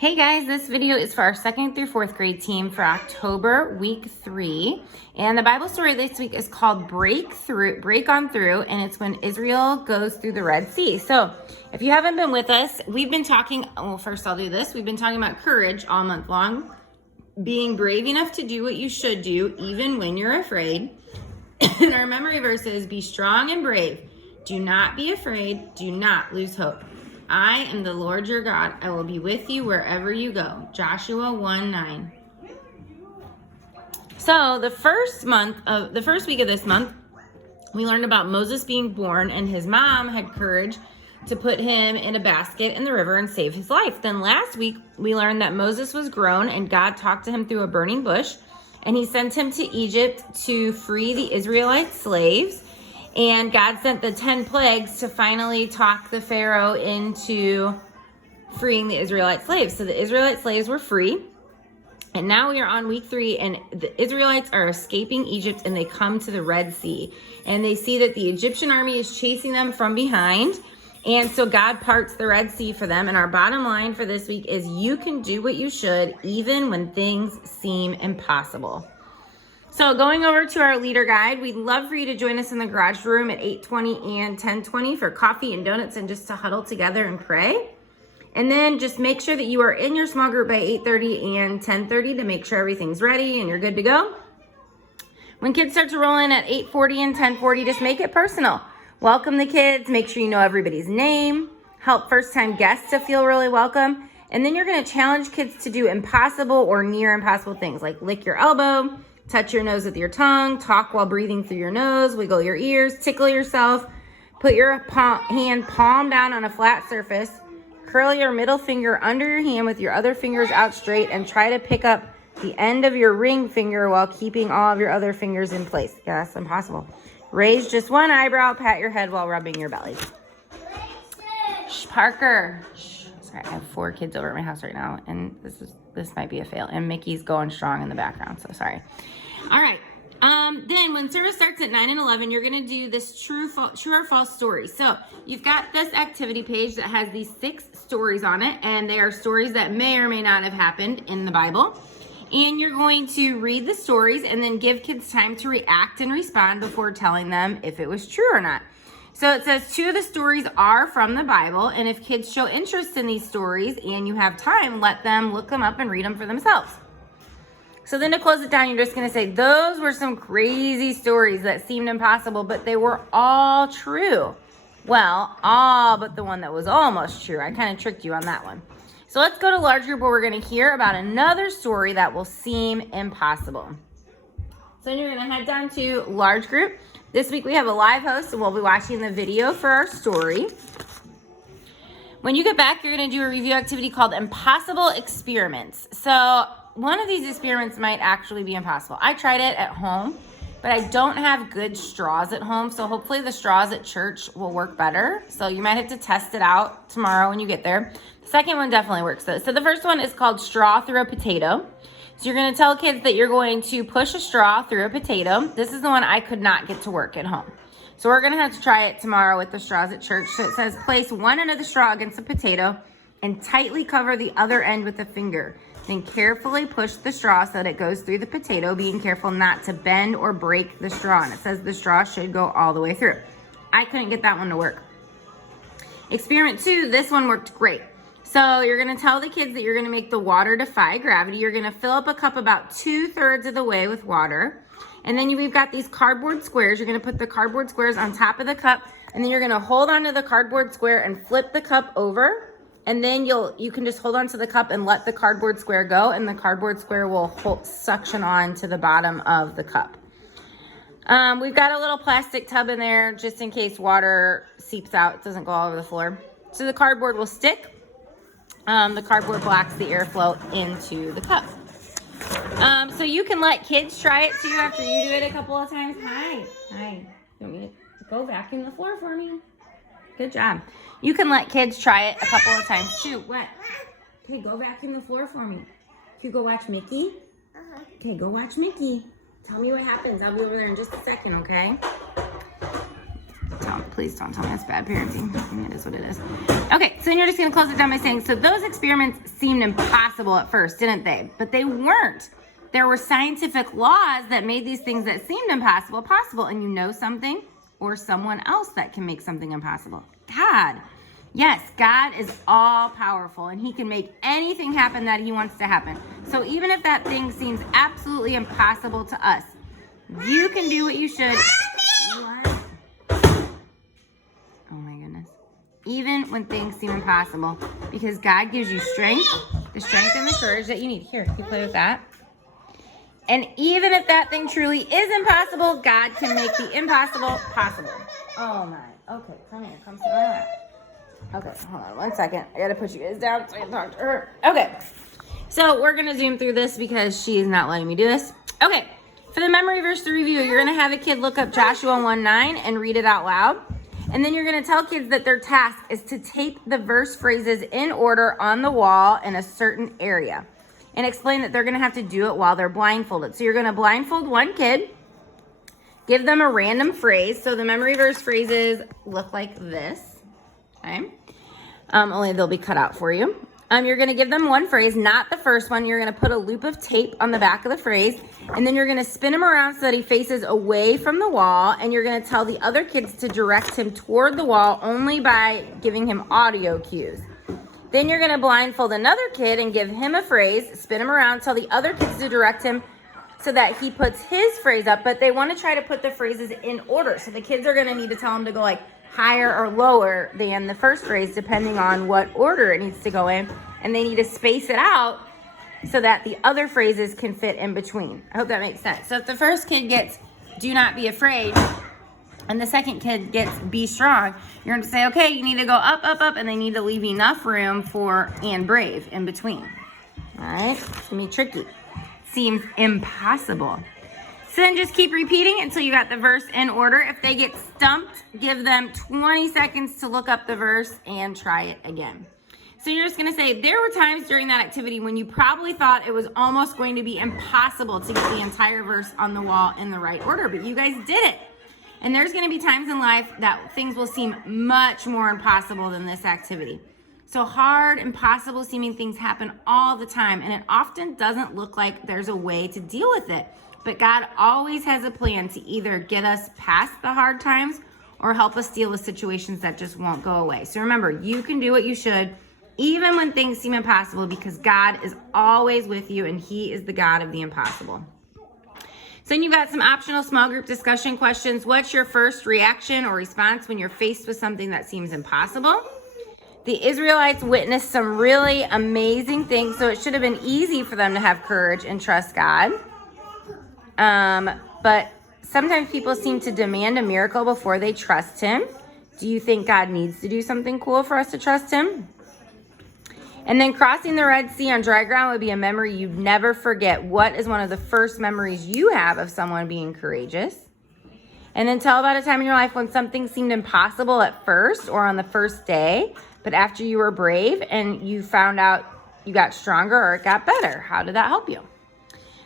Hey guys, this video is for our 2nd through 4th grade team for October week 3. And the Bible story this week is called Break On Through, and it's when Israel goes through the Red Sea. So if you haven't been with us, we've been talking, well, first I'll do this. We've been talking about courage all month long, being brave enough to do what you should do, even when you're afraid. And our memory verse is, be strong and brave. Do not be afraid. Do not lose hope. I am the Lord your God. I will be with you wherever you go. Joshua 1:9. So the first week of this month, we learned about Moses being born, and his mom had courage to put him in a basket in the river and save his life. Then last week, we learned that Moses was grown, and God talked to him through a burning bush, and he sent him to Egypt to free the Israelite slaves. And God sent the 10 plagues to finally talk the Pharaoh into freeing the Israelite slaves. So the Israelite slaves were free. And now we are on week 3, and the Israelites are escaping Egypt, and they come to the Red Sea. And they see that the Egyptian army is chasing them from behind. And so God parts the Red Sea for them. And our bottom line for this week is you can do what you should, even when things seem impossible. So going over to our leader guide, we'd love for you to join us in the garage room at 8:20 and 10:20 for coffee and donuts and just to huddle together and pray. And then just make sure that you are in your small group by 8:30 and 10:30 to make sure everything's ready and you're good to go. When kids start to roll in at 8:40 and 10:40, just make it personal. Welcome the kids, make sure you know everybody's name, help first-time guests to feel really welcome. And then you're gonna challenge kids to do impossible or near impossible things like lick your elbow, touch your nose with your tongue, talk while breathing through your nose, wiggle your ears, tickle yourself, put your hand palm down on a flat surface, curl your middle finger under your hand with your other fingers out straight, and try to pick up the end of your ring finger while keeping all of your other fingers in place. Yeah, that's impossible. Raise just one eyebrow, pat your head while rubbing your belly. Shh, Parker. Shh. Sorry, I have 4 kids over at my house right now, and this might be a fail. And Mickey's going strong in the background, so sorry. All right. Then when service starts at 9 and 11, you're going to do this true or false story. So you've got this activity page that has these 6 stories on it, and they are stories that may or may not have happened in the Bible. And you're going to read the stories and then give kids time to react and respond before telling them if it was true or not. So it says 2 of the stories are from the Bible, and if kids show interest in these stories and you have time, let them look them up and read them for themselves. So then to close it down, you're just going to say, those were some crazy stories that seemed impossible, but they were all true. Well, all but the one that was almost true. I kind of tricked you on that one. So let's go to large group where we're going to hear about another story that will seem impossible. So you're going to head down to large group. This week we have a live host, and we'll be watching the video for our story. When you get back, you're going to do a review activity called Impossible Experiments. So one of these experiments might actually be impossible. I tried it at home, but I don't have good straws at home, so hopefully the straws at church will work better. So you might have to test it out tomorrow when you get there. The second one definitely works though. So the first one is called Straw Through a Potato. So you're going to tell kids that you're going to push a straw through a potato. This is the one I could not get to work at home. So we're going to have to try it tomorrow with the straws at church. So it says place one end of the straw against a potato and tightly cover the other end with a finger. Then carefully push the straw so that it goes through the potato, being careful not to bend or break the straw. And it says the straw should go all the way through. I couldn't get that one to work. Experiment 2, this one worked great. So you're going to tell the kids that you're going to make the water defy gravity. You're going to fill up a cup about 2/3 of the way with water. And then we've got these cardboard squares. You're going to put the cardboard squares on top of the cup. And then you're going to hold onto the cardboard square and flip the cup over. And then you can just hold onto the cup and let the cardboard square go. And the cardboard square will suction on to the bottom of the cup. We've got a little plastic tub in there just in case water seeps out. It doesn't go all over the floor. So the cardboard will stick. The cardboard blocks the airflow into the cup. So you can let kids try it too after you do it a couple of times. Hi. You want me to go vacuum the floor for me? Good job. You can let kids try it a couple of times too. What? Okay, go vacuum the floor for me. Can you go watch Mickey? Okay, go watch Mickey. Tell me what happens. I'll be over there in just a second, okay? Please Please don't tell me that's bad parenting. I mean, it is what it is. Okay, so then you're just going to close it down by saying, so those experiments seemed impossible at first, didn't they? But they weren't. There were scientific laws that made these things that seemed impossible possible. And you know something or someone else that can make something impossible? God. Yes, God is all powerful and he can make anything happen that he wants to happen. So even if that thing seems absolutely impossible to us, you can do what you should. What? Oh my goodness. Even when things seem impossible, because God gives you strength, the strength and the courage that you need. Here, you play with that. And even if that thing truly is impossible, God can make the impossible possible. Oh my. Okay, come here. Come sit on my lap. Okay, hold on 1 second. I gotta put you guys down so I can talk to her. Okay, so we're gonna zoom through this because she's not letting me do this. Okay, for the memory verse to review, you're gonna have a kid look up Joshua 1:9 and read it out loud. And then you're gonna tell kids that their task is to tape the verse phrases in order on the wall in a certain area. And explain that they're gonna have to do it while they're blindfolded. So you're gonna blindfold one kid, give them a random phrase. So the memory verse phrases look like this. Okay. Only they'll be cut out for you. You're going to give them one phrase, not the first one. You're going to put a loop of tape on the back of the phrase, and then you're going to spin him around so that he faces away from the wall, and you're going to tell the other kids to direct him toward the wall only by giving him audio cues. Then you're going to blindfold another kid and give him a phrase, spin him around, tell the other kids to direct him so that he puts his phrase up, but they want to try to put the phrases in order. So the kids are going to need to tell him to go like higher or lower than the first phrase, depending on what order it needs to go in. And they need to space it out so that the other phrases can fit in between. I hope that makes sense. So if the first kid gets, do not be afraid, and the second kid gets, be strong, you're going to say, okay, you need to go up, up, up, and they need to leave enough room for and brave in between. All right? It's going to be tricky. Seems impossible. So then just keep repeating until you got the verse in order. If they get stumped, give them 20 seconds to look up the verse and try it again. So you're just going to say, there were times during that activity when you probably thought it was almost going to be impossible to get the entire verse on the wall in the right order, but you guys did it. And there's going to be times in life that things will seem much more impossible than this activity. So hard, impossible seeming things happen all the time, and it often doesn't look like there's a way to deal with it. But God always has a plan to either get us past the hard times or help us deal with situations that just won't go away. So remember, you can do what you should, even when things seem impossible, because God is always with you and he is the God of the impossible. So then you've got some optional small group discussion questions. What's your first reaction or response when you're faced with something that seems impossible? The Israelites witnessed some really amazing things, so it should have been easy for them to have courage and trust God. But sometimes people seem to demand a miracle before they trust him. Do you think God needs to do something cool for us to trust him? And then crossing the Red Sea on dry ground would be a memory you'd never forget. What is one of the first memories you have of someone being courageous? And then tell about a time in your life when something seemed impossible at first or on the first day, but after you were brave and you found out you got stronger or it got better. How did that help you?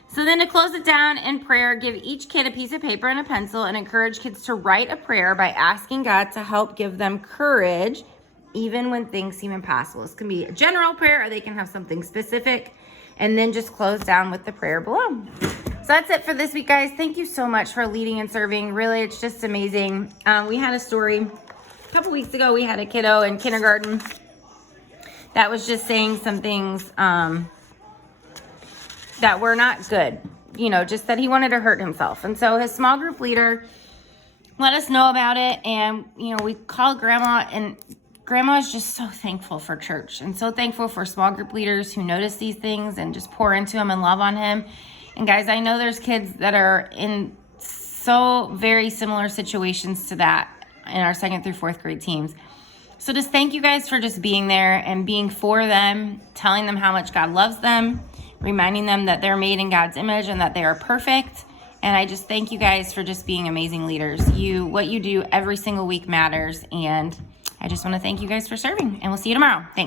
So then to close it down in prayer, give each kid a piece of paper and a pencil and encourage kids to write a prayer by asking God to help give them courage even when things seem impossible. This can be a general prayer or they can have something specific, and then just close down with the prayer below. So that's it for this week, guys. Thank you so much for leading and serving. Really, it's just amazing. We had a story a couple weeks ago. We had a kiddo in kindergarten that was just saying some things that were not good, just that he wanted to hurt himself. And so his small group leader let us know about it. And, we called Grandma, and Grandma is just so thankful for church and so thankful for small group leaders who notice these things and just pour into him and love on him. And guys, I know there's kids that are in so very similar situations to that in our 2nd through 4th grade teams. So just thank you guys for just being there and being for them, telling them how much God loves them, reminding them that they're made in God's image and that they are perfect. And I just thank you guys for just being amazing leaders. What you do every single week matters. And I just want to thank you guys for serving, and we'll see you tomorrow. Thanks.